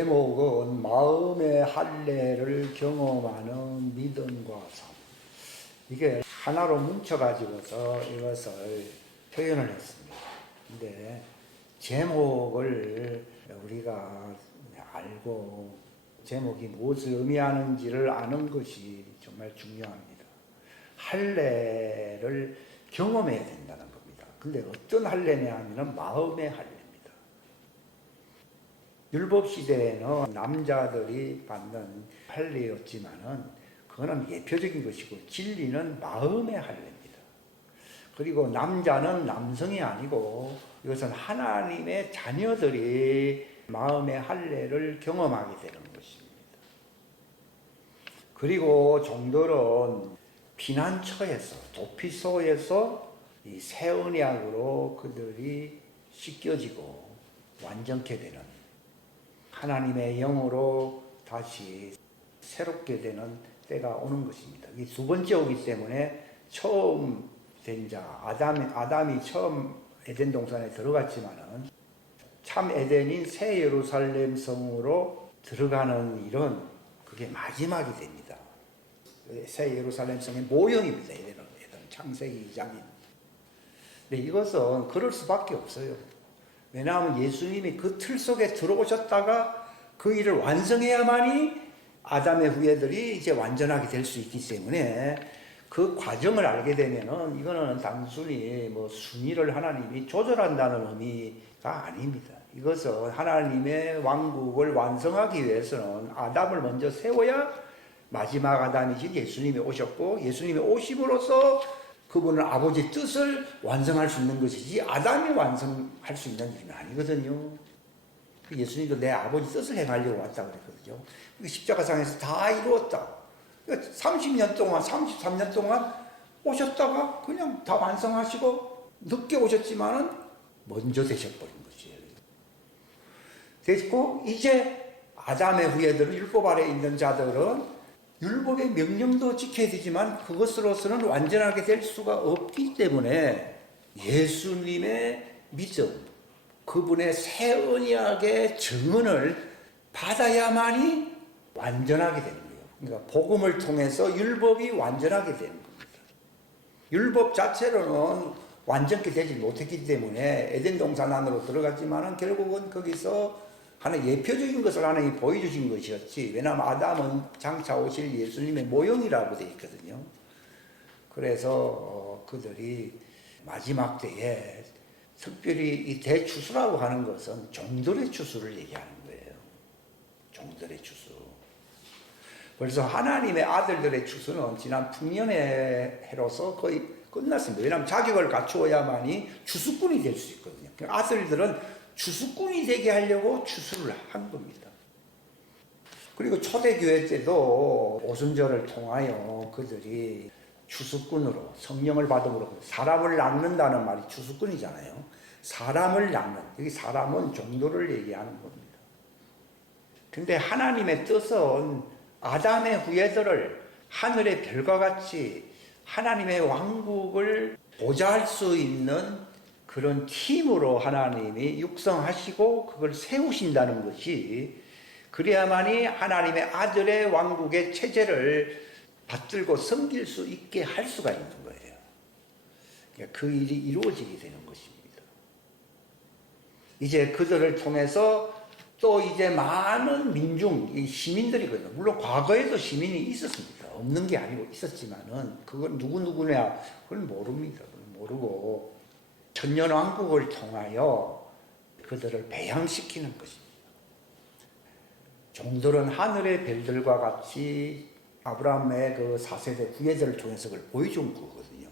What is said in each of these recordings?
제목은 마음의 할례를 경험하는 믿음과 삶. 이게 하나로 뭉쳐가지고서 이것을 표현을 했습니다. 근데 제목을 우리가 알고 제목이 무엇을 의미하는지를 아는 것이 정말 중요합니다. 할례를 경험해야 된다는 겁니다. 근데 어떤 할례냐 하면 마음의 할례입니다. 율법시대에는 남자들이 받는 할례였지만은 그거는 예표적인 것이고 진리는 마음의 할례입니다. 그리고 남자는 남성이 아니고 이것은 하나님의 자녀들이 마음의 할례를 경험하게 되는 것입니다. 그리고 종들은 피난처에서 도피소에서 이 새 언약으로 그들이 씻겨지고 완전케 되는 하나님의 영으로 다시 새롭게 되는 때가 오는 것입니다. 이 두 번째 오기 때문에 처음 된 자, 아담이 처음 에덴 동산에 들어갔지만은 참 에덴인 새 예루살렘 성으로 들어가는 일은 그게 마지막이 됩니다. 새 예루살렘 성의 모형입니다. 에덴은 창세기 2장입니다. 근데 이것은 그럴 수밖에 없어요. 왜냐하면 예수님이 그 틀 속에 들어오셨다가 그 일을 완성해야만이 아담의 후예들이 이제 완전하게 될 수 있기 때문에 그 과정을 알게 되면은 이거는 단순히 뭐 순위를 하나님이 조절한다는 의미가 아닙니다. 이것은 하나님의 왕국을 완성하기 위해서는 아담을 먼저 세워야 마지막 아담이신 예수님이 오셨고 예수님이 오심으로써 그분은 아버지 뜻을 완성할 수 있는 것이지 아담이 완성할 수 있는 일은 아니거든요. 예수님도 내 아버지 뜻을 행하려고 왔다 그랬거든요. 십자가상에서 다 이루었다. 30년 동안, 33년 동안 오셨다가 그냥 다 완성하시고 늦게 오셨지만은 먼저 되셔버린 것이에요. 됐고, 이제 아담의 후예들은 율법 아래 있는 자들은 율법의 명령도 지켜야 되지만 그것으로서는 완전하게 될 수가 없기 때문에 예수님의 믿음, 그분의 새 언약의 증언을 받아야만이 완전하게 되는 거예요. 그러니까 복음을 통해서 율법이 완전하게 되는 겁니다. 율법 자체로는 완전케 되지 못했기 때문에 에덴 동산 안으로 들어갔지만은 결국은 거기서 하나의 예표적인 것을 하나님이 보여주신 것이었지. 왜냐하면 아담은 장차 오실 예수님의 모형이라고 되어 있거든요. 그래서 그들이 마지막 때에 특별히 이 대추수라고 하는 것은 종들의 추수를 얘기하는 거예요. 종들의 추수. 그래서 하나님의 아들들의 추수는 지난 풍년의 해로서 거의 끝났습니다. 왜냐하면 자격을 갖추어야만이 추수꾼이 될 수 있거든요. 아들들은 추수꾼이 되게 하려고 추수를 한 겁니다. 그리고 초대교회 때도 오순절을 통하여 그들이 추수꾼으로 성령을 받음으로 사람을 낳는다는 말이 추수꾼이잖아요. 사람을 낳는, 여기 사람은 종도를 얘기하는 겁니다. 근데 하나님의 뜻은 아담의 후예들을 하늘의 별과 같이 하나님의 왕국을 보좌할 수 있는 그런 팀으로 하나님이 육성하시고 그걸 세우신다는 것이 그래야만이 하나님의 아들의 왕국의 체제를 받들고 섬길 수 있게 할 수가 있는 거예요. 그러니까 그 일이 이루어지게 되는 것입니다. 이제 그들을 통해서 또 이제 많은 민중, 시민들이거든요. 물론 과거에도 시민이 있었습니다. 없는 게 아니고 있었지만은 그건 누구냐 그건 모릅니다. 그건 모르고 천년왕국을 통하여 그들을 배양시키는 것입니다. 종들은 하늘의 별들과 같이 아브라함의 그 4세대 후예들을 통해서 그걸 보여준 거거든요.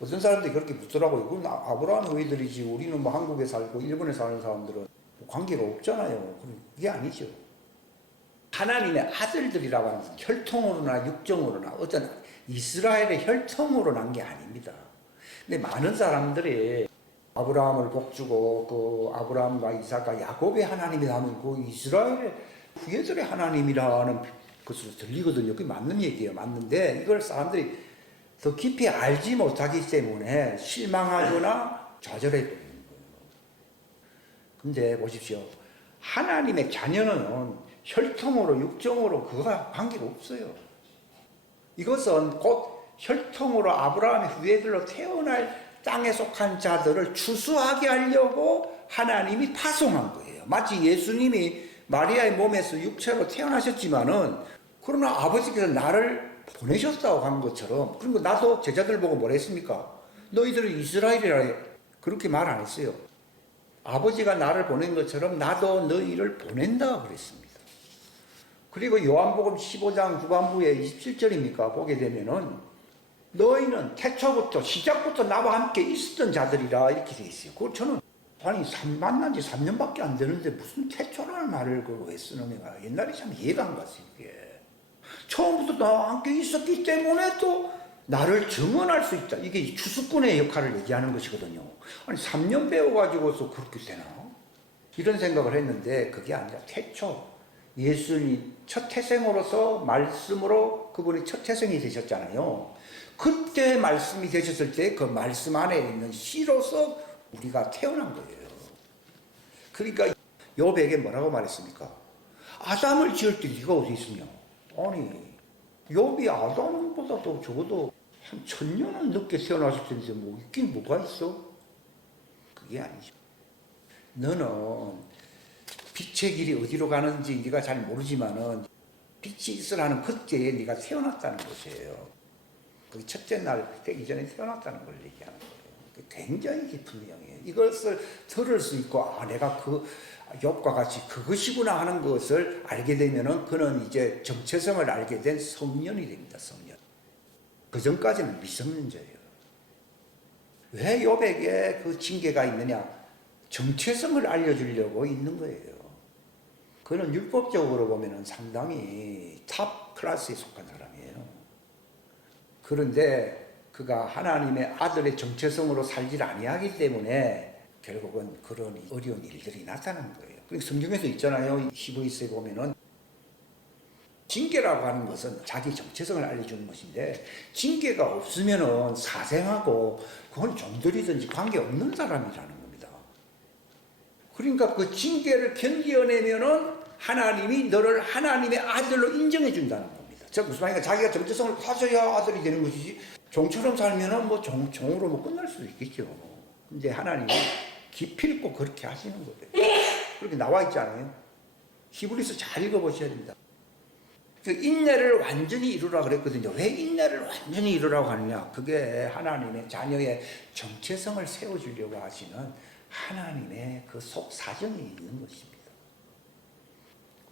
어떤 사람들이 그렇게 묻더라고요. 그건 아브라함 후예들이지 우리는 뭐 한국에 살고 일본에 사는 사람들은 뭐 관계가 없잖아요. 그게 아니죠. 하나님의 아들들이라고 하는 것은 혈통으로나 육정으로나 어떤 이스라엘의 혈통으로 난 게 아닙니다. 근데 많은 사람들이 아브라함을 복주고 그 아브라함과 이삭과 야곱의 하나님이라면 그 이스라엘의 후예들의 하나님이라는 것으로 들리거든요. 그게 맞는 얘기예요. 맞는데 이걸 사람들이 더 깊이 알지 못하기 때문에 실망하거나 좌절해 버리는 거예요. 근데 보십시오. 하나님의 자녀는 혈통으로 육정으로 그거가 관계가 없어요. 이것은 곧 혈통으로 아브라함의 후예들로 태어날 땅에 속한 자들을 추수하게 하려고 하나님이 파송한 거예요. 마치 예수님이 마리아의 몸에서 육체로 태어나셨지만은 그러나 아버지께서 나를 보내셨다고 한 것처럼, 그리고 나도 제자들 보고 뭐라 했습니까? 너희들은 이스라엘이라 그렇게 말 안 했어요. 아버지가 나를 보낸 것처럼 나도 너희를 보낸다 그랬습니다. 그리고 요한복음 15장 후반부에 27절입니까? 보게 되면은 너희는 태초부터 시작부터 나와 함께 있었던 자들이라 이렇게 돼 있어요. 그걸 저는 아니 만난 지 3년밖에 안 되는데 무슨 태초라는 말을 왜 쓰는 거야? 옛날에 참 이해가 안 갔어요. 이게 처음부터 나와 함께 있었기 때문에 또 나를 증언할 수 있다. 이게 추수꾼의 역할을 얘기하는 것이거든요. 아니 3년 배워가지고서 그렇게 되나? 이런 생각을 했는데 그게 아니라 태초, 예수님 첫 태생으로서 말씀으로 그분이 첫 태생이 되셨잖아요. 그때 말씀이 되셨을 때 그 말씀 안에 있는 씨로서 우리가 태어난 거예요. 그러니까 욥에게 뭐라고 말했습니까? 아담을 지을 때 네가 어디 있었냐? 아니 욥이 아담보다도 적어도 한 1000년은 늦게 태어났을 텐데 뭐 있긴 뭐가 있어? 그게 아니죠. 너는 빛의 길이 어디로 가는지 네가 잘 모르지만은 빛이 있으라는 그때에 네가 태어났다는 것이에요. 그 첫째 날 되기 전에 태어났다는 걸 얘기하는 거예요. 굉장히 깊은 내용이에요. 이것을 들을 수 있고 내가 그 욥과 같이 그것이구나 하는 것을 알게 되면은 그는 이제 정체성을 알게 된 성년이 됩니다. 성년. 그 전까지는 미성년자예요. 왜 욥에게 그 징계가 있느냐? 정체성을 알려주려고 있는 거예요. 그는 율법적으로 보면은 상당히 탑 클래스에 속한 사람이에요. 그런데 그가 하나님의 아들의 정체성으로 살지 아니하기 때문에 결국은 그런 어려운 일들이 나타나는 거예요. 그러니까 성경에서 있잖아요. 15세에 보면은 징계라고 하는 것은 자기 정체성을 알려주는 것인데 징계가 없으면은 사생하고 그건 종들이든지 관계없는 사람이라는 겁니다. 그러니까 그 징계를 견뎌내면은 하나님이 너를 하나님의 아들로 인정해 준다는 겁니다. 즉 무슨 말인가? 자기가 정체성을 가져야 아들이 되는 것이지 종처럼 살면은 뭐 종으로 뭐 끝날 수도 있겠죠. 근데 하나님이 기필코 그렇게 하시는 거예요. 그렇게 나와 있지 않아요? 히브리서 잘 읽어보셔야 됩니다. 그 인내를 완전히 이루라 그랬거든요. 왜 인내를 완전히 이루라고 하느냐? 그게 하나님의 자녀의 정체성을 세워주려고 하시는 하나님의 그 속 사정이 있는 것입니다.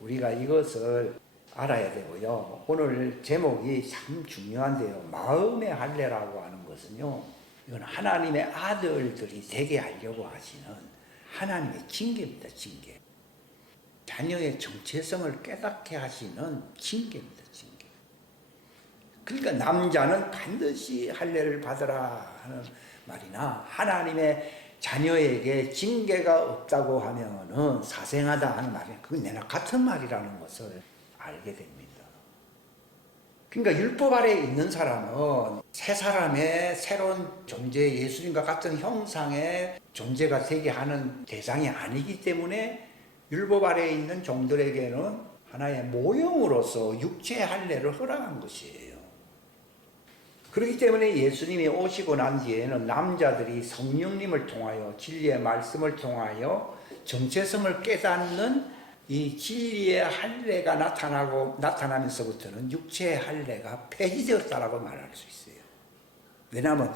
우리가 이것을 알아야 되고요. 오늘 제목이 참 중요한데요. 마음의 할례라고 하는 것은요. 이건 하나님의 아들들이 되게 하려고 하시는 하나님의 징계입니다. 징계. 자녀의 정체성을 깨닫게 하시는 징계입니다. 징계. 그러니까 남자는 반드시 할례를 받으라 하는 말이나 하나님의 자녀에게 징계가 없다고 하면은 사생하다 하는 말이 그건 내나 같은 말이라는 것을 알게 됩니다. 그러니까 율법 아래에 있는 사람은 새 사람의 새로운 존재, 예수님과 같은 형상의 존재가 되게 하는 대상이 아니기 때문에 율법 아래에 있는 종들에게는 하나의 모형으로서 육체의 할례를 허락한 것이에요. 그렇기 때문에 예수님이 오시고 난 뒤에는 남자들이 성령님을 통하여 진리의 말씀을 통하여 정체성을 깨닫는 이 진리의 할례가 나타나면서부터는 육체의 할례가 폐지되었다라고 말할 수 있어요. 왜냐하면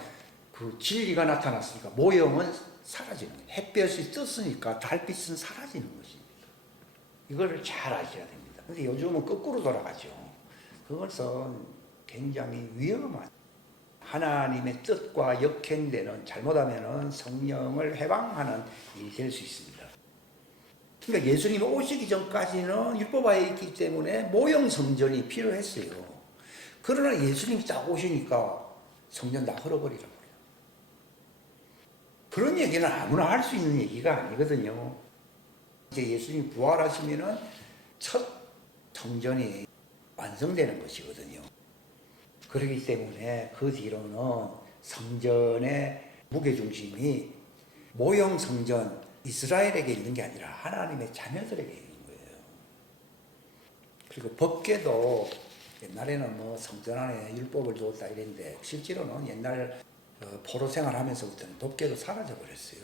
그 진리가 나타났으니까 모형은 사라지는 거예요. 햇볕이 떴으니까 달빛은 사라지는 것입니다. 이거를 잘 아셔야 됩니다. 근데 요즘은 거꾸로 돌아가죠. 그것은 굉장히 위험한 하나님의 뜻과 역행되는 잘못하면 성령을 해방하는 일이 될 수 있습니다. 그러니까 예수님이 오시기 전까지는 율법하에 있기 때문에 모형 성전이 필요했어요. 그러나 예수님이 딱 오시니까 성전 다 흘어버리라고 그래요. 그런 얘기는 아무나 할 수 있는 얘기가 아니거든요. 이제 예수님이 부활하시면은 첫 성전이 완성되는 것이거든요. 그렇기 때문에 그 뒤로는 성전의 무게중심이 모형 성전, 이스라엘에게 있는 게 아니라 하나님의 자녀들에게 있는 거예요. 그리고 법궤도 옛날에는 뭐 성전 안에 율법을 두었다 이랬는데 실제로는 옛날 포로 생활하면서부터는 법궤도 사라져 버렸어요.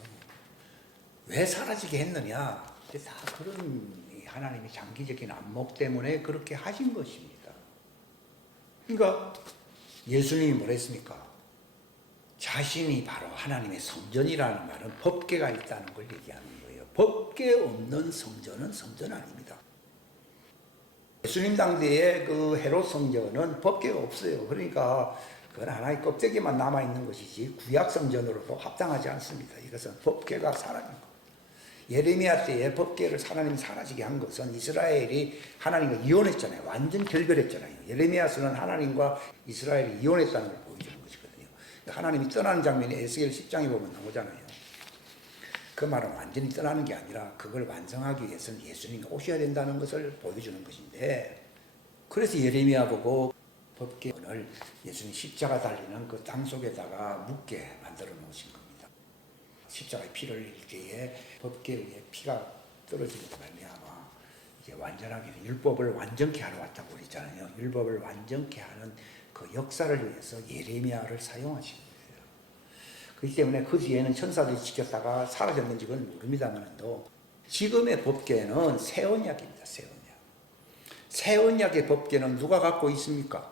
왜 사라지게 했느냐? 다 그런 하나님의 장기적인 안목 때문에 그렇게 하신 것입니다. 그러니까 예수님이 뭐랬습니까? 자신이 바로 하나님의 성전이라는 말은 법궤가 있다는 걸 얘기하는 거예요. 법궤 없는 성전은 성전 아닙니다. 예수님 당대의 그 헤롯 성전은 법궤가 없어요. 그러니까 그건 하나의 껍데기만 남아있는 것이지 구약 성전으로도 합당하지 않습니다. 이것은 법궤가 사라진 것. 예레미야 때에 법궤를 하나님이 사라지게 한 것은 이스라엘이 하나님과 이혼했잖아요. 완전 결별했잖아요. 예레미야서는 하나님과 이스라엘이 이혼했다는 걸 보여주는 것이거든요. 하나님이 떠나는 장면이 에스겔 10장에 보면 나오잖아요. 그 말은 완전히 떠나는 게 아니라 그걸 완성하기 위해서는 예수님이 오셔야 된다는 것을 보여주는 것인데, 그래서 예레미야 보고 법궤를 예수님 십자가 달리는 그 땅 속에다가 묻게 만들어 놓으신 겁니다. 십자가의 피를 흘릴 때에 법궤 위에 피가 떨어지는 말미암아 이제 완전하게 율법을 완전케 하러 왔다고 그랬잖아요. 율법을 완전케 하는 그 역사를 위해서 예레미야를 사용하신 거예요. 그렇기 때문에 그 뒤에는 천사들이 지켰다가 사라졌는지 그건 모릅니다만도 지금의 법궤는 새 언약입니다. 새 언약. 새 언약의 법궤는 누가 갖고 있습니까?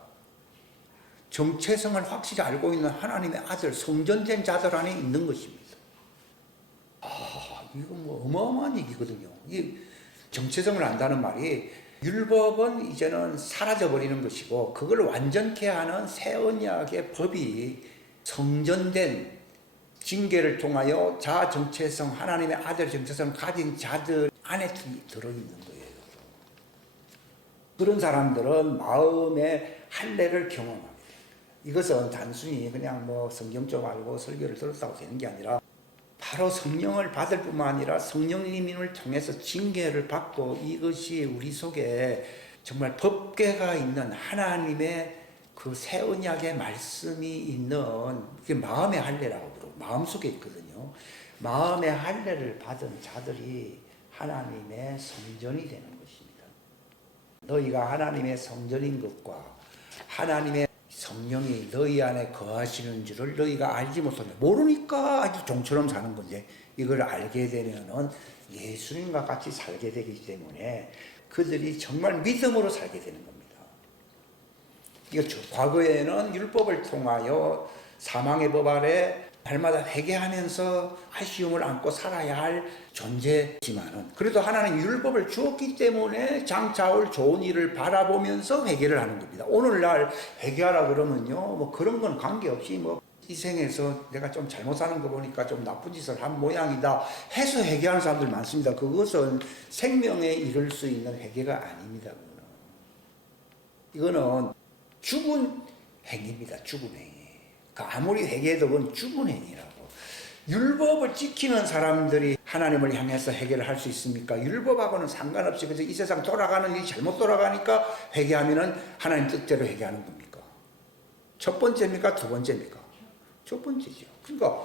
정체성을 확실히 알고 있는 하나님의 아들, 성전된 자들 안에 있는 것입니다. 이건 뭐 어마어마한 얘기거든요. 이 정체성을 안다는 말이 율법은 이제는 사라져버리는 것이고 그걸 완전케 하는 새 언약의 법이 성전된 징계를 통하여 자아 정체성, 하나님의 아들 정체성을 가진 자들 안에 들어있는 거예요. 그런 사람들은 마음의 할례를 경험합니다. 이것은 단순히 그냥 뭐 성경 좀 알고 설교를 들었다고 되는 게 아니라 바로 성령을 받을 뿐만 아니라 성령님을 통해서 징계를 받고 이것이 우리 속에 정말 법궤가 있는 하나님의 그 새 언약의 말씀이 있는 그게 마음의 할례라고 부르고 마음속에 있거든요. 마음의 할례를 받은 자들이 하나님의 성전이 되는 것입니다. 너희가 하나님의 성전인 것과 하나님의 성령이 너희 안에 거하시는 줄을 너희가 알지 못하면 모르니까 아주 종처럼 사는 건데 이걸 알게 되면은 예수님과 같이 살게 되기 때문에 그들이 정말 믿음으로 살게 되는 겁니다. 이거 과거에는 율법을 통하여 사망의 법 아래 날마다 회개하면서 아쉬움을 안고 살아야 할 존재지만은 그래도 하나님 율법을 주었기 때문에 장차 올 좋은 일을 바라보면서 회개를 하는 겁니다. 오늘날 회개하라 그러면요, 뭐 그런 건 관계없이 뭐 이 생에서 내가 좀 잘못 사는 거 보니까 좀 나쁜 짓을 한 모양이다 해서 회개하는 사람들 많습니다. 그것은 생명에 이를 수 있는 회개가 아닙니다. 이거는 죽은 행위입니다. 죽은 행위. 아무리 회개해도 그건 죽은 행위라고. 율법을 지키는 사람들이 하나님을 향해서 회개를 할 수 있습니까? 율법하고는 상관없이 그래서 이 세상 돌아가는 일이 잘못 돌아가니까 회개하면은 하나님 뜻대로 회개하는 겁니까? 첫 번째입니까? 두 번째입니까? 첫 번째죠. 그러니까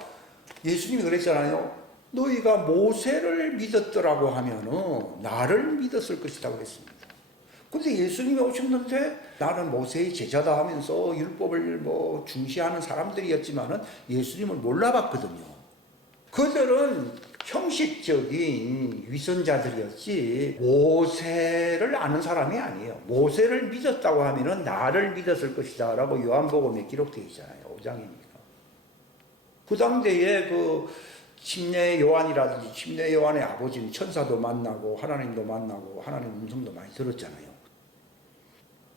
예수님이 그랬잖아요. 너희가 모세를 믿었더라고 하면은 나를 믿었을 것이다 그랬습니다. 근데 예수님이 오셨는데 나는 모세의 제자다 하면서 율법을 뭐 중시하는 사람들이었지만은 예수님을 몰라봤거든요. 그들은 형식적인 위선자들이었지 모세를 아는 사람이 아니에요. 모세를 믿었다고 하면은 나를 믿었을 것이다 라고 요한복음에 기록되어 있잖아요. 5장입니까? 그 당대에 그 침례 요한이라든지 침례 요한의 아버지는 천사도 만나고 하나님도 만나고 하나님 음성도 많이 들었잖아요.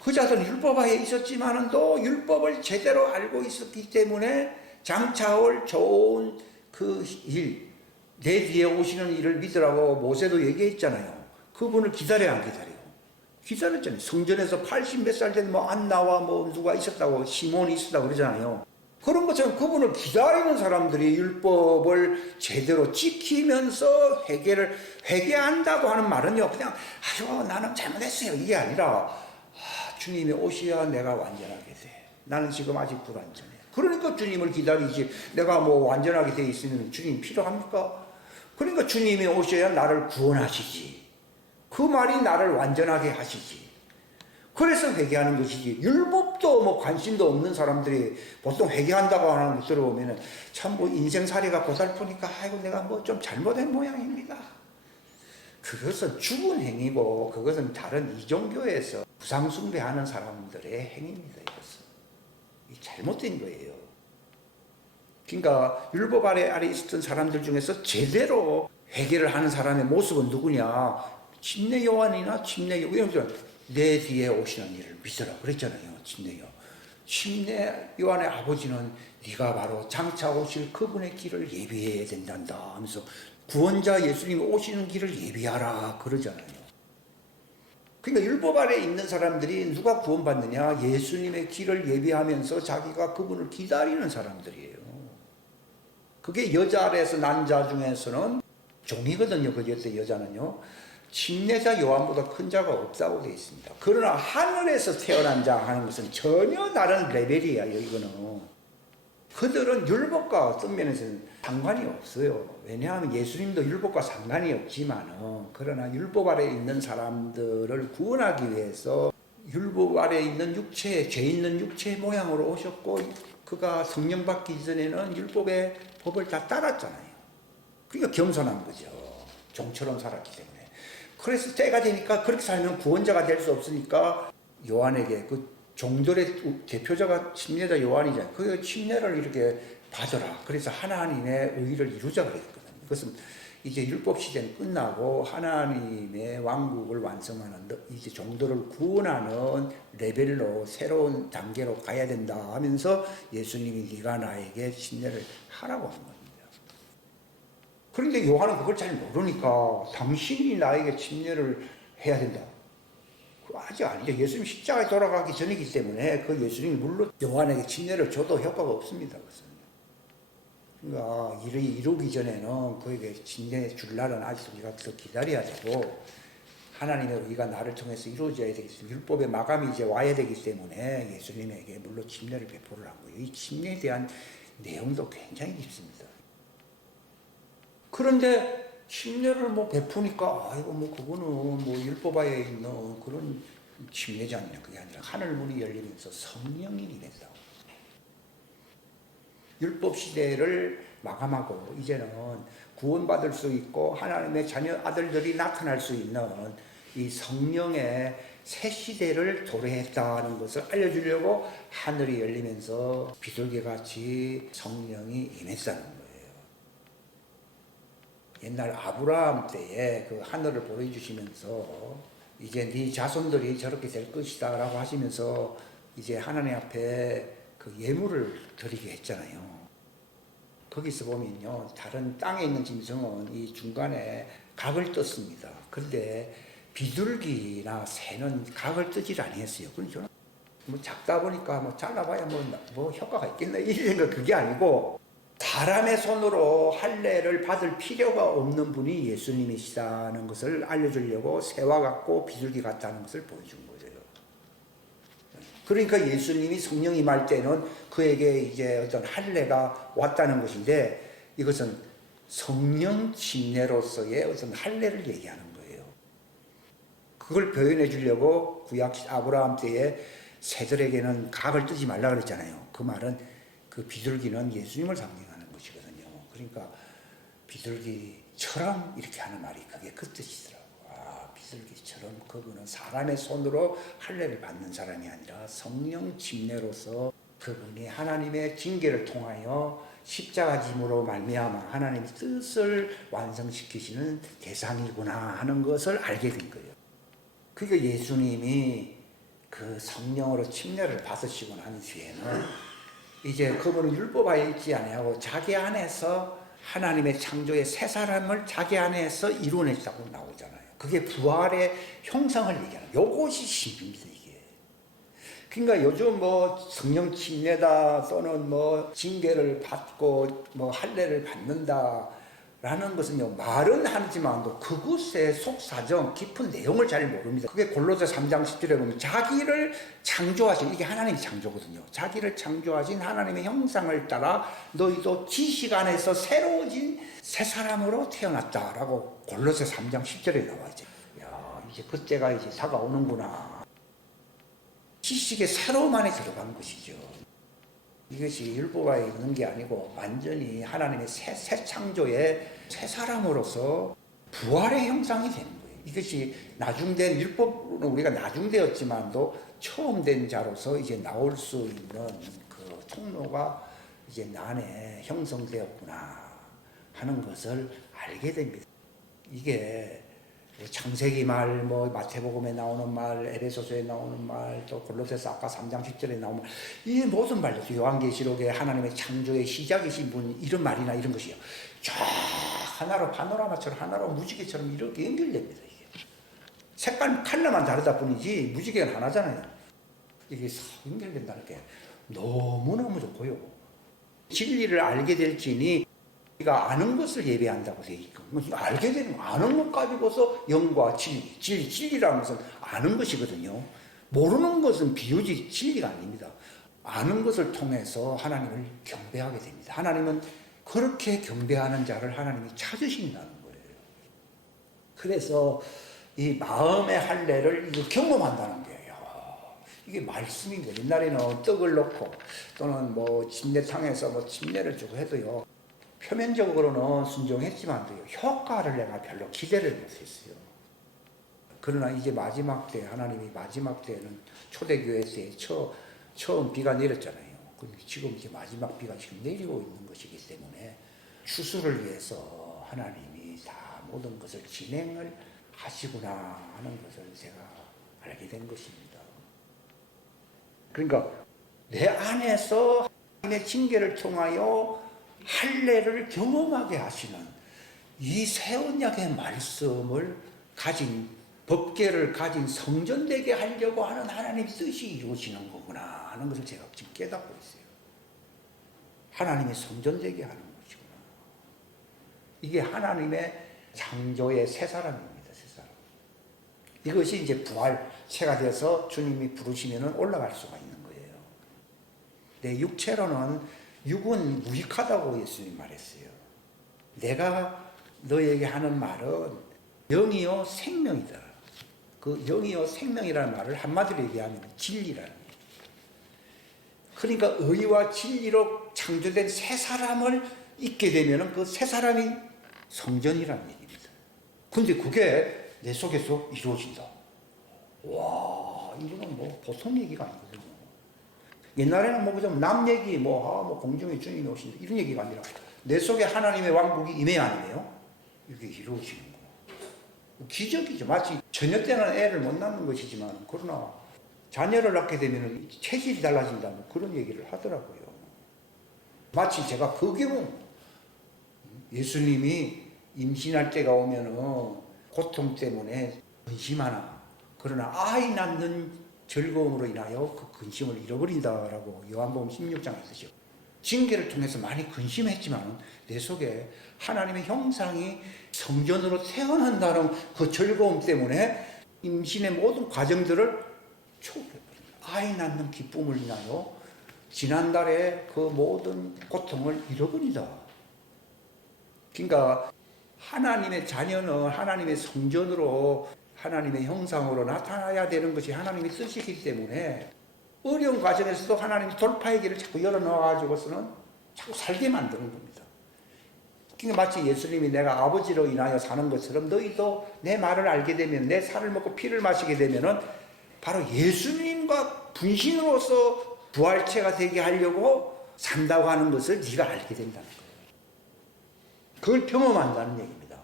그 자들은 율법하에 있었지만은 또 율법을 제대로 알고 있었기 때문에 장차 올 좋은 그 일, 내 뒤에 오시는 일을 믿으라고 모세도 얘기했잖아요. 그분을 기다려야 안 기다려요? 기다렸잖아요. 성전에서 80 몇 살 된 뭐 안나와 뭐 누가 있었다고 시몬이 있었다고 그러잖아요. 그런 것처럼 그분을 기다리는 사람들이 율법을 제대로 지키면서 회개한다고 하는 말은요, 그냥 아유 나는 잘못했어요 이게 아니라 주님이 오셔야 내가 완전하게 돼. 나는 지금 아직 불완전해. 그러니까 주님을 기다리지. 내가 뭐 완전하게 돼 있으면 주님 필요합니까? 그러니까 주님이 오셔야 나를 구원하시지. 그 말이 나를 완전하게 하시지. 그래서 회개하는 것이지. 율법도 뭐 관심도 없는 사람들이 보통 회개한다고 하는 것 들어보면 참 뭐 인생살이가 고달프니까 아이고 내가 뭐 좀 잘못된 모양입니다. 그것은 죽은 행위고 그것은 다른 이종교에서 부상숭배하는 사람들의 행위입니다. 이것은 잘못된 거예요. 그러니까 율법 아래 있었던 사람들 중에서 제대로 회개를 하는 사람의 모습은 누구냐? 침례 요한이나 침례 요한. 내 뒤에 오시는 이를 믿으라 그랬잖아요. 침례 요한의 아버지는 네가 바로 장차 오실 그분의 길을 예비해야 된단다 하면서 구원자 예수님이 오시는 길을 예비하라 그러잖아요. 그러니까 율법 아래 있는 사람들이 누가 구원받느냐? 예수님의 길을 예비하면서 자기가 그분을 기다리는 사람들이에요. 그게 여자 아래에서 난 자 중에서는 종이거든요. 그 여자는요. 침례자 요한보다 큰 자가 없다고 되어 있습니다. 그러나 하늘에서 태어난 자 하는 것은 전혀 다른 레벨이야. 이거는 그들은 율법과 어떤 면에서는 상관이 없어요. 왜냐하면 예수님도 율법과 상관이 없지만은 그러나 율법 아래에 있는 사람들을 구원하기 위해서 율법 아래에 있는 육체, 죄 있는 육체의 모양으로 오셨고 그가 성령 받기 전에는 율법의 법을 다 따랐잖아요. 그러니까 겸손한 거죠. 종처럼 살았기 때문에. 그래서 때가 되니까 그렇게 살면 구원자가 될 수 없으니까 요한에게 그 종들의 대표자가 침례자 요한이잖아요. 그 침례를 이렇게 받아라. 그래서 하나님의 의를 이루자 그랬거든요. 그것은 이제 율법 시대는 끝나고 하나님의 왕국을 완성하는 이제 종들을 구원하는 레벨로 새로운 단계로 가야 된다 하면서 예수님이 네가 나에게 침례를 하라고 한 겁니다. 그런데 요한은 그걸 잘 모르니까 당신이 나에게 침례를 해야 된다. 아직 아니죠. 예수님 십자가에 돌아가기 전이기 때문에 그 예수님이 물론 요한에게 침례를 줘도 효과가 없습니다. 그러니까 일이 이루기 전에는 그에게 침례 줄 날은 아직 우리가 더 기다려야 되고 하나님의 의가 나를 통해서 이루어져야 되겠습니다. 율법의 마감이 이제 와야 되기 때문에 예수님에게 물론 침례를 베풀을 한 거예요. 이 침례에 대한 내용도 굉장히 깊습니다. 그런데 침례를 뭐 베푸니까 아이고 뭐 그거는 뭐 율법하에 있는 그런 침례지 않냐. 그게 아니라 하늘 문이 열리면서 성령이 임했다고. 율법 시대를 마감하고 이제는 구원받을 수 있고 하나님의 자녀 아들들이 나타날 수 있는 이 성령의 새 시대를 도래했다는 것을 알려주려고 하늘이 열리면서 비둘기같이 성령이 임했다는 거예요. 옛날 아브라함 때에 그 하늘을 보여주시면서 이제 네 자손들이 저렇게 될 것이다 라고 하시면서 이제 하나님 앞에 그 예물을 드리게 했잖아요. 거기서 보면요, 다른 땅에 있는 짐승은 이 중간에 각을 떴습니다. 그런데 비둘기나 새는 각을 뜨질 아니었어요. 그래서 저는 뭐 작다 보니까 뭐 잘라봐야 뭐 효과가 있겠나 이 생각. 그게 아니고 사람의 손으로 할례를 받을 필요가 없는 분이 예수님이시다는 것을 알려주려고 새와 같고 비둘기 같다는 것을 보여준 거예요. 그러니까 예수님이 성령이 임할 때는 그에게 이제 어떤 할례가 왔다는 것인데 이것은 성령 침례로서의 어떤 할례를 얘기하는 거예요. 그걸 표현해 주려고 구약 아브라함 때에 새들에게는 각을 뜨지 말라 그랬잖아요. 그 말은 그 비둘기는 예수님을 상징하는 것이거든요. 그러니까 비둘기처럼 이렇게 하는 말이 그게 그 뜻이더라고요. 비둘기처럼 그분은 사람의 손으로 할례를 받는 사람이 아니라 성령 침례로서 그분이 하나님의 징계를 통하여 십자가 짐으로 말미암아 하나님의 뜻을 완성시키시는 대상이구나 하는 것을 알게 된 거예요. 그러니까 예수님이 그 성령으로 침례를 받으시고 난 뒤에는 이제 그분은 율법하에 있지 아니하고 자기 안에서 하나님의 창조의 새 사람을 자기 안에서 이루어냈다고 나오잖아요. 그게 부활의 형상을 얘기하는 요것이 신비입니다. 이게. 그러니까 요즘 뭐 성령 침례다 또는 뭐 징계를 받고 뭐 할례를 받는다 라는 것은요, 말은 하지만도 그것의 속사정, 깊은 내용을 잘 모릅니다. 그게 골로새 3장 10절에 보면 자기를 창조하신, 이게 하나님의 창조거든요. 자기를 창조하신 하나님의 형상을 따라 너희도 지식 안에서 새로워진 새 사람으로 태어났다라고 골로새 3장 10절에 나와 있죠. 야, 이제 그때가 이제 다가오는구나. 지식의 새로움 안에 들어간 것이죠. 이것이 율법화에 있는 게 아니고 완전히 하나님의 새 창조의 새 사람으로서 부활의 형상이 되는 거예요. 이것이 나중된, 율법은 우리가 나중되었지만도 처음 된 자로서 이제 나올 수 있는 그 통로가 이제 내 안에 형성되었구나 하는 것을 알게 됩니다. 이게 창세기 말, 마태복음에 나오는 말, 에베소서에 나오는 말, 또 골로새서 아까 3장 10절에 나오는 말, 이 모든 말도 요한계시록에 하나님의 창조의 시작이신 분, 이런 말이나 이런 것이요. 쫙 하나로 파노라마처럼 하나로 무지개처럼 이렇게 연결됩니다. 이게 색깔 컬러만 다르다 뿐이지 무지개는 하나잖아요. 이게 싹 연결된다는 게 너무너무 좋고요. 진리를 알게 될지니 우리가 아는 것을 예배한다고 되어 있고, 알게 되는 거, 아는 것 가지고서 영과 진리라는 것은 아는 것이거든요. 모르는 것은 비유지 진리가 아닙니다. 아는 것을 통해서 하나님을 경배하게 됩니다. 하나님은 그렇게 경배하는 자를 하나님이 찾으신다는 거예요. 그래서 이 마음의 할례를 경험한다는 거예요. 이게 말씀입니다. 옛날에는 떡을 넣고 또는 침례탕에서 침례를 주고 해도요, 표면적으로는 순종했지만도요, 효과를 내가 별로 기대를 못했어요. 그러나 이제 마지막 때, 하나님이 마지막 때는 초대교회 때 처음 비가 내렸잖아요. 그런데 지금 이제 마지막 비가 지금 내리고 있는 것이기 때문에 추수를 위해서 하나님이 다 모든 것을 진행을 하시구나 하는 것을 제가 알게 된 것입니다. 그러니까 내 안에서 하나님의 징계를 통하여 할례를 경험하게 하시는 이 새 언약의 말씀을 가진, 법궤를 가진 성전되게 하려고 하는 하나님의 뜻이 이루어지는 거구나 하는 것을 제가 지금 깨닫고 있어요. 하나님의 성전되게 하는 것이구나. 이게 하나님의 창조의 새 사람입니다. 새 사람. 이것이 이제 부활체가 되어서 주님이 부르시면 올라갈 수가 있는 거예요. 내 육체로는 육은 무익하다고 예수님이 말했어요. 내가 너에게 하는 말은 영이요 생명이다. 그 영이요 생명이라는 말을 한마디로 얘기하면 진리라는 얘기예요. 그러니까 의와 진리로 창조된 새 사람을 잊게 되면 그 새 사람이 성전이라는 얘기입니다. 근데 그게 내 속에서 이루어진다. 와, 이거는 보통 얘기가 아니거든요. 옛날에는 그좀 남 얘기, 공중에 주님이 오신다, 이런 얘기가 아니라 내 속에 하나님의 왕국이 임해야 하네요. 이게 이루어지는 거예요. 기적이죠. 마치 처녀 때는 애를 못 낳는 것이지만, 그러나 자녀를 낳게 되면 체질이 달라진다, 그런 얘기를 하더라고요. 마치 제가 그 경우, 예수님이 임신할 때가 오면은 고통 때문에 근심하나, 그러나 아이 낳는 즐거움으로 인하여 그 근심을 잃어버린다라고 요한복음 16장에 쓰죠. 징계를 통해서 많이 근심했지만 내 속에 하나님의 형상이 성전으로 태어난다는 그 즐거움 때문에 임신의 모든 과정들을 초월해버립니다. 아이 낳는 기쁨을 인하여 지난달에 그 모든 고통을 잃어버리다. 그러니까 하나님의 자녀는 하나님의 성전으로, 하나님의 형상으로 나타나야 되는 것이 하나님의 뜻이기 때문에 어려운 과정에서도 하나님이 돌파의 길을 자꾸 열어놓아가지고서는 자꾸 살게 만드는 겁니다. 그러니까 마치 예수님이 내가 아버지로 인하여 사는 것처럼 너희도 내 말을 알게 되면, 내 살을 먹고 피를 마시게 되면은 바로 예수님과 분신으로서 부활체가 되게 하려고 산다고 하는 것을 네가 알게 된다는 거예요. 그걸 경험한다는 얘기입니다.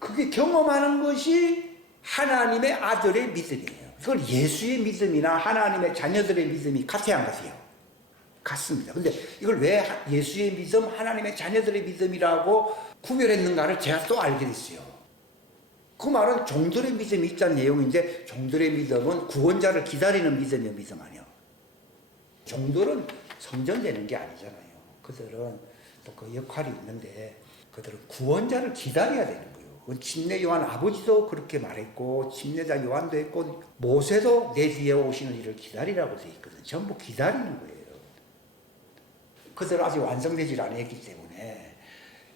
그게 경험하는 것이 하나님의 아들의 믿음이에요. 그걸 예수의 믿음이나 하나님의 자녀들의 믿음이 같아야 안 같아요? 같습니다. 근데 이걸 왜 예수의 믿음, 하나님의 자녀들의 믿음이라고 구별했는가를 제가 또 알게 됐어요. 그 말은 종들의 믿음이 있다는 내용인데, 종들의 믿음은 구원자를 기다리는 믿음이요, 믿음 아니요. 종들은 성전되는 게 아니잖아요. 그들은 또 그 역할이 있는데, 그들은 구원자를 기다려야 되는 거예요. 그건 침례 요한 아버지도 그렇게 말했고 침례자 요한도 했고 모세도 내 뒤에 오시는 이를 기다리라고 되어 있거든. 전부 기다리는 거예요. 그들은 아직 완성되지 않았기 때문에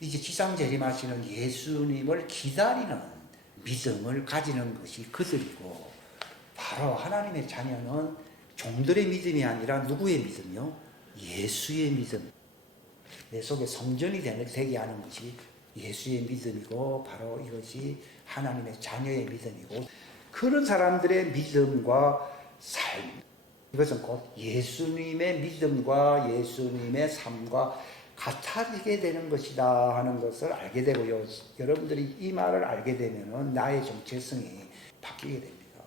이제 지상 재림하시는 예수님을 기다리는 믿음을 가지는 것이 그들이고, 바로 하나님의 자녀는 종들의 믿음이 아니라 누구의 믿음이요? 예수의 믿음. 내 속에 성전이 되게 하는 것이 예수의 믿음이고, 바로 이것이 하나님의 자녀의 믿음이고, 그런 사람들의 믿음과 삶, 이것은 곧 예수님의 믿음과 예수님의 삶과 같아지게 되는 것이다 하는 것을 알게 되고요. 여러분들이 이 말을 알게 되면 나의 정체성이 바뀌게 됩니다.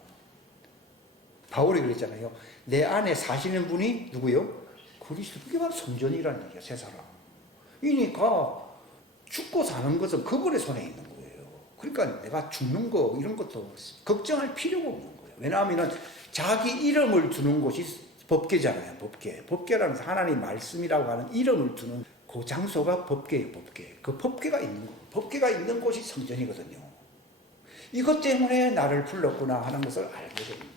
바울이 그랬잖아요. 내 안에 사시는 분이 누구요? 그리스도. 그게 바로 성전이라는 얘기야, 새 사람. 이니까 죽고 사는 것은 그분의 손에 있는 거예요. 그러니까 내가 죽는 거 이런 것도 걱정할 필요가 없는 거예요. 왜냐하면 자기 이름을 두는 곳이 법궤잖아요. 법궤. 법궤라는 하나님 말씀이라고 하는 이름을 두는 그 장소가 법궤예요. 법궤. 그 법궤가 있는 거. 법궤가 있는 곳이 성전이거든요. 이것 때문에 나를 불렀구나 하는 것을 알게 되는 거예요.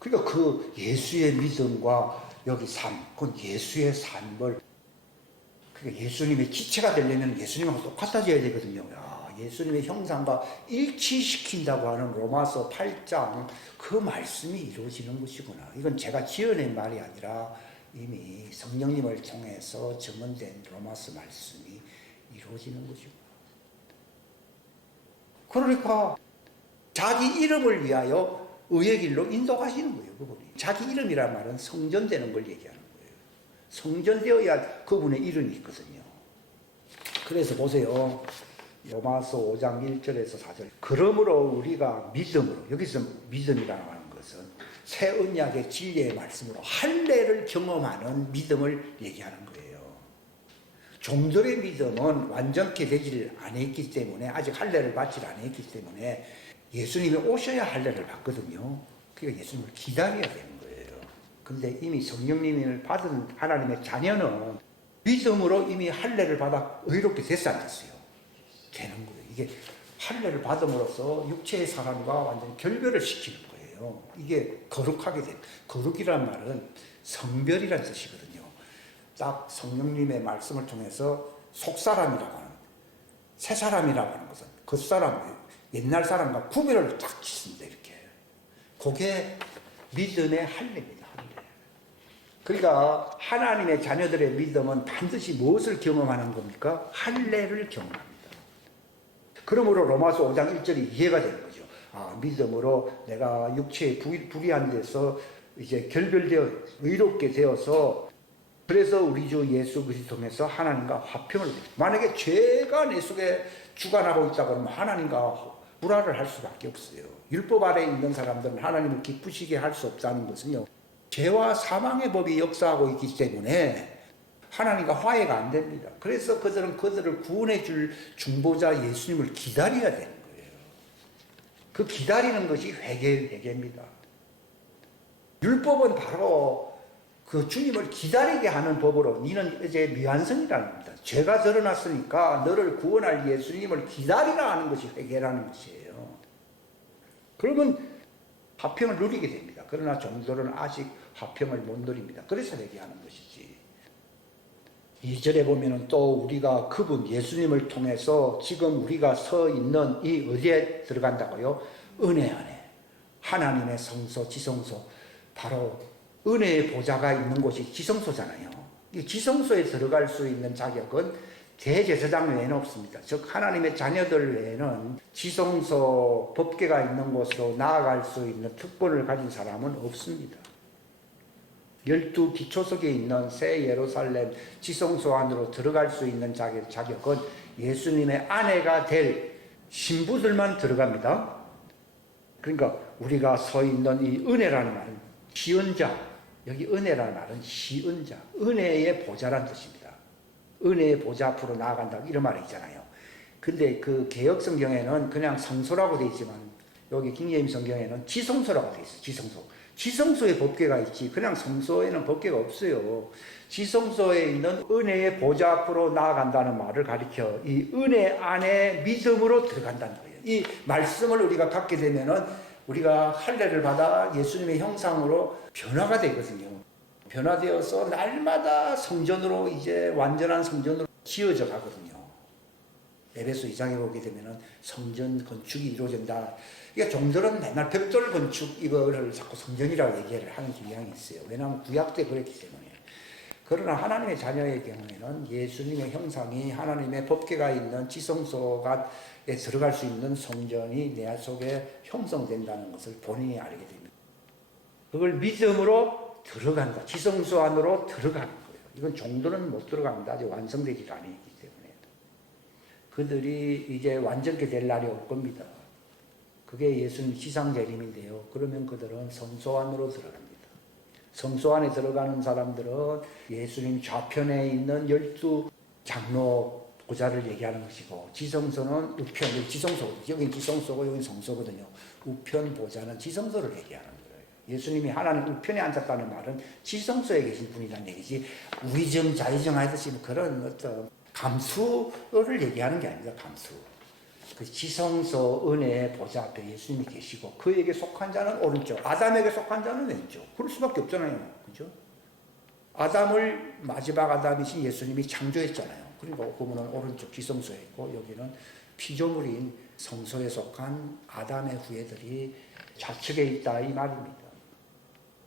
그러니까 그 예수의 믿음과 여기 삶, 그건 예수의 삶을, 그러니까 예수님의 기체가 되려면 예수님하고 똑같아져야 되거든요. 예수님의 형상과 일치시킨다고 하는 로마서 8장 그 말씀이 이루어지는 것이구나. 이건 제가 지어낸 말이 아니라 이미 성령님을 통해서 증언된 로마서 말씀이 이루어지는 것이구나. 그러니까 자기 이름을 위하여 의의 길로 인도하시는 거예요. 그분이. 자기 이름이란 말은 성전되는 걸 얘기하는 거예요. 성전되어야 그분의 이름이 있거든요. 그래서 보세요. 로마서 5장 1절에서 4절. 그러므로 우리가 믿음으로, 여기서 믿음이라고 하는 것은 새 언약의 진리의 말씀으로 할례를 경험하는 믿음을 얘기하는 거예요. 종들의 믿음은 완전케 되질 않았기 때문에, 아직 할례를 받지 않았기 때문에 예수님이 오셔야 할례를 받거든요. 그러니까 예수님을 기다려야 되는 거예요. 근데 이미 성령님을 받은 하나님의 자녀는 믿음으로 이미 할례를 받아 의롭게 됐어, 안 됐어요? 되는 거예요. 이게 할례를 받음으로써 육체의 사람과 완전히 결별을 시키는 거예요. 이게 거룩하게 된, 거룩이란 말은 성별이라는 뜻이거든요. 딱 성령님의 말씀을 통해서 속사람이라고 하는, 새사람이라고 하는 것은 겉사람, 옛날 사람과 구별을 딱 짓습니다. 이렇게. 그게 믿음의 할례입니다. 할례. 그러니까 하나님의 자녀들의 믿음은 반드시 무엇을 경험하는 겁니까? 할례를 경험합니다. 그러므로 로마서 5장 1절이 이해가 되는 거죠. 믿음으로 내가 육체에 불의한 데서 이제 결별되어 의롭게 되어서, 그래서 우리 주 예수 그리스도 통해서 하나님과 화평을, 만약에 죄가 내 속에 주관하고 있다고 하면 하나님과 불화를 할 수밖에 없어요. 율법 아래에 있는 사람들은 하나님을 기쁘시게 할 수 없다는 것은요, 죄와 사망의 법이 역사하고 있기 때문에 하나님과 화해가 안 됩니다. 그래서 그들을 구원해 줄 중보자 예수님을 기다려야 되는 거예요. 그 기다리는 것이 회개입니다. 율법은 바로 그 주님을 기다리게 하는 법으로, 너는 이제 미완성이라는 겁니다. 죄가 드러났으니까 너를 구원할 예수님을 기다리라 하는 것이 회개라는 것이에요. 그러면 화평을 누리게 됩니다. 그러나 종들은 아직 화평을 못 누립니다. 그래서 회개하는 것이지. 2절에 보면은 또 우리가 그분 예수님을 통해서 지금 우리가 서 있는 이 어디에 들어간다고요? 은혜 안에. 하나님의 성소, 지성소. 바로 은혜의 보좌가 있는 곳이 지성소잖아요. 이 지성소에 들어갈 수 있는 자격은 대제사장 외에는 없습니다. 즉 하나님의 자녀들 외에는 지성소 법궤가 있는 곳으로 나아갈 수 있는 특권을 가진 사람은 없습니다. 12 기초석에 있는 새 예루살렘 지성소 안으로 들어갈 수 있는 자격은 예수님의 아내가 될 신부들만 들어갑니다. 그러니까 우리가 서 있는 이 은혜라는 말은 시은자, 여기 은혜라는 말은 시은자, 은혜의 보좌란 뜻입니다. 은혜의 보좌 앞으로 나아간다, 이런 말이 있잖아요. 근데 그 개역 성경에는 그냥 성소라고 되어 있지만 여기 킹제임스 성경에는 지성소라고 되어 있어요. 지성소. 지성소에 법궤가 있지 그냥 성소에는 법궤가 없어요. 지성소에 있는 은혜의 보좌 앞으로 나아간다는 말을 가리켜 이 은혜 안에 믿음으로 들어간다는 거예요. 이 말씀을 우리가 갖게 되면은 우리가 할례를 받아 예수님의 형상으로 변화가 되거든요. 변화되어서 날마다 성전으로 이제 완전한 성전으로 지어져 가거든요. 에베소 2장에 보게 되면은 성전 건축이 이루어진다. 그러니까 종들은 맨날 벽돌 건축 이거를 자꾸 성전이라고 얘기를 하는 경향이 있어요. 왜냐하면 구약 때 그랬기 때문에. 그러나 하나님의 자녀의 경우에는 예수님의 형상이 하나님의 법궤가 있는 지성소에 들어갈 수 있는 성전이 내 속에 형성된다는 것을 본인이 알게 됩니다. 그걸 믿음으로 들어간다. 지성소 안으로 들어가는 거예요. 이건 종들은 못 들어갑니다. 아직 완성되지 않았기 때문에. 그들이 이제 완전케 될 날이 올 겁니다. 그게 예수님 지상재림인데요. 그러면 그들은 성소 안으로 들어갑니다. 성소 안에 들어가는 사람들은 예수님 좌편에 있는 12장로 보좌를 얘기하는 것이고 지성소는 우편, 지성소거든요. 여긴 지성소고 여긴 성소거든요. 우편 보좌는 지성소를 얘기하는 거예요. 예수님이 하나님 우편에 앉았다는 말은 지성소에 계신 분이라는 얘기지 우의정 자의정 하듯이 그런 어떤 감수를 얘기하는 게 아닙니다. 감수. 그 지성소 은혜의 보좌 앞에 예수님이 계시고 그에게 속한 자는 오른쪽, 아담에게 속한 자는 왼쪽. 그럴 수밖에 없잖아요. 그죠? 아담을 마지막 아담이신 예수님이 창조했잖아요. 그러니까 보면 오른쪽 지성소에 있고 여기는 피조물인 성소에 속한 아담의 후예들이 좌측에 있다 이 말입니다.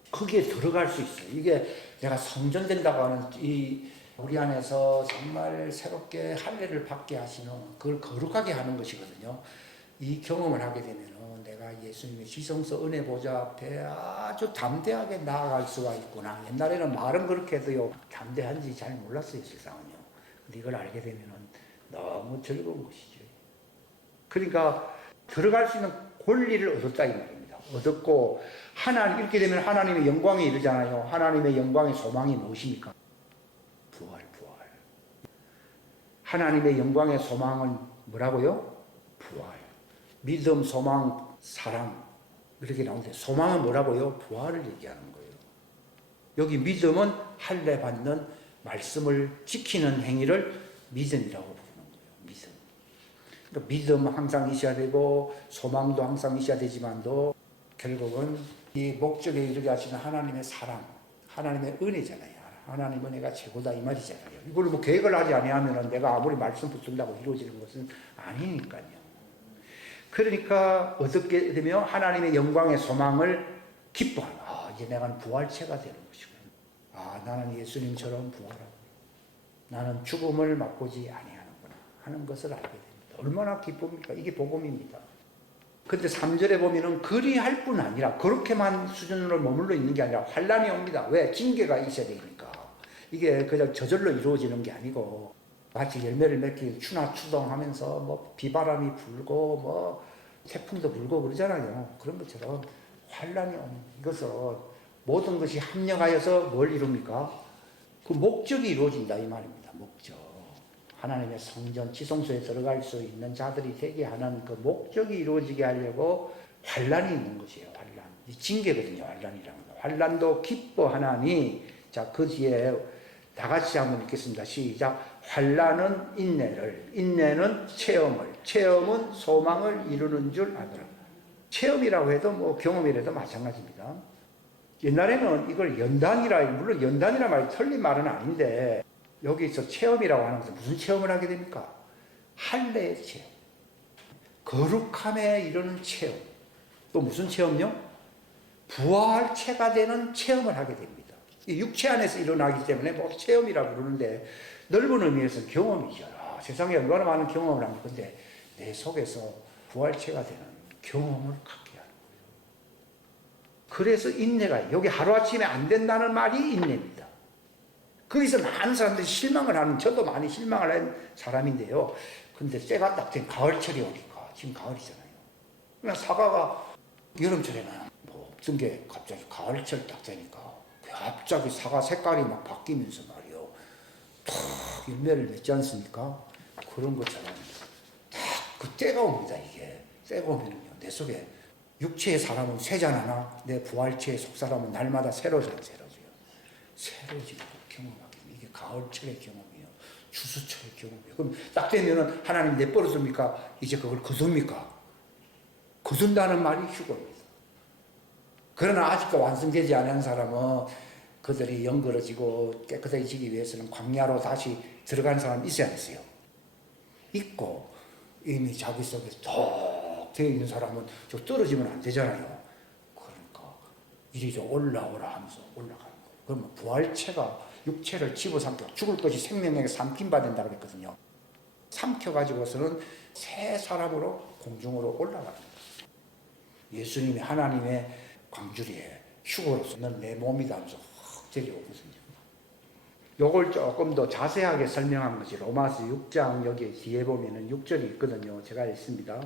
거기에 들어갈 수 있어요. 이게 내가 성전된다고 하는 이 우리 안에서 정말 새롭게 할례를 받게 하시는 그걸 거룩하게 하는 것이거든요. 이 경험을 하게 되면 내가 예수님의 지성소 은혜 보좌 앞에 아주 담대하게 나아갈 수가 있구나. 옛날에는 말은 그렇게 해도요 담대한지 잘 몰랐어요 세상은요. 근데 이걸 알게 되면 너무 즐거운 것이죠. 그러니까 들어갈 수 있는 권리를 얻었다 이 말입니다. 얻었고 이렇게 되면 하나님의 영광에 이르잖아요. 하나님의 영광의 소망이 무엇입니까? 부활. 하나님의 영광의 소망은 뭐라고요? 부활. 믿음, 소망, 사랑 이렇게 나오는데 소망은 뭐라고요? 부활을 얘기하는 거예요. 여기 믿음은 할례 받는 말씀을 지키는 행위를 믿음이라고 부르는 거예요. 믿음. 그러니까 믿음 항상 있어야 되고 소망도 항상 있어야 되지만도 결국은 이 목적에 이르게 하시는 하나님의 사랑, 하나님의 은혜잖아요. 하나님 은혜가 최고다 이 말이잖아요. 이걸 뭐 계획을 하지 아니하면 내가 아무리 말씀 붙든다고 이루어지는 것은 아니니까요. 그러니까 어떻게 되면 하나님의 영광의 소망을 기뻐하는 이제 내가 부활체가 되는 것이구나. 나는 예수님처럼 부활하고 나는 죽음을 맛보지 아니하는구나 하는 것을 알게 됩니다. 얼마나 기쁩니까? 이게 복음입니다. 근데 3절에 보면은 그리할 뿐 아니라 그렇게만 수준으로 머물러 있는 게 아니라 환란이 옵니다. 왜? 징계가 있어야 되니까. 이게 그냥 저절로 이루어지는 게 아니고 마치 열매를 맺기 추나 추동하면서 뭐 비바람이 불고 뭐 태풍도 불고 그러잖아요. 그런 것처럼 환란이 오는 이것은 모든 것이 합력하여서 뭘 이룹니까? 그 목적이 이루어진다 이 말입니다. 목적. 하나님의 성전 지성소에 들어갈 수 있는 자들이 되게 하는 그 목적이 이루어지게 하려고 환란이 있는 것이에요. 환란. 징계거든요. 환란이라는 거. 환란도 기뻐하나니 자, 그 뒤에 다 같이 한번 읽겠습니다. 시작. 환란은 인내를, 인내는 체험을, 체험은 소망을 이루는 줄 아노라. 체험이라고 해도 뭐 경험이라도 마찬가지입니다. 옛날에는 이걸 연단이라, 물론 연단이라 말이 틀린 말은 아닌데 여기서 체험이라고 하는 것은 무슨 체험을 하게 됩니까? 할례의 체험. 거룩함에 이르는 체험. 또 무슨 체험요? 부활체가 되는 체험을 하게 됩니다. 이 육체 안에서 일어나기 때문에 뭐 체험이라고 그러는데 넓은 의미에서 경험이죠. 세상에 얼마나 많은 경험을 하는 건데 내 속에서 부활체가 되는 경험을 갖게 하는 거예요. 그래서 인내가 여기 하루아침에 안 된다는 말이 인내입니다. 거기서 많은 사람들이 실망을 하는 저도 많이 실망을 한 사람인데요. 근데 때가 딱 된 가을철이 오니까 지금 가을이잖아요. 그냥 사과가 여름철에는 뭐 없던 게 갑자기 가을철 딱 되니까 갑자기 사과 색깔이 막 바뀌면서 말이요. 탁 열매를 맺지 않습니까? 그런 것처럼 딱 그 때가 옵니다. 이게 때가 오면요 내 속에 육체의 사람은 쇠잔하나 내 부활체의 속사람은 날마다 새로져요. 새로지고 경험하기. 이게 가을철의 경험이에요. 추수철의 경험이에요. 그럼 딱 되면은 하나님 내버려둡니까? 이제 그걸 거둡니까? 거둔다는 말이 휴거입니다. 그러나 아직도 완성되지 않은 사람은 그들이 영거러지고 깨끗해지기 위해서는 광야로 다시 들어가는 사람이 있어야 했어요. 있고 이미 자기 속에 톡 되어 있는 사람은 저 떨어지면 안 되잖아요. 그러니까 이리 좀 올라오라 하면서 올라가는 거예요. 그러면 부활체가 육체를 집어삼켜 죽을 것이 생명에게 삼킴받는다 그랬거든요. 삼켜가지고서는 새 사람으로 공중으로 올라가는 거예요. 예수님이 하나님의 광주리에 휴거로서는 내 몸이다 하면서 확 데려오거든요. 요걸 조금 더 자세하게 설명한 것이 로마서 6장 여기 뒤에 보면은 6절이 있거든요. 제가 읽습니다.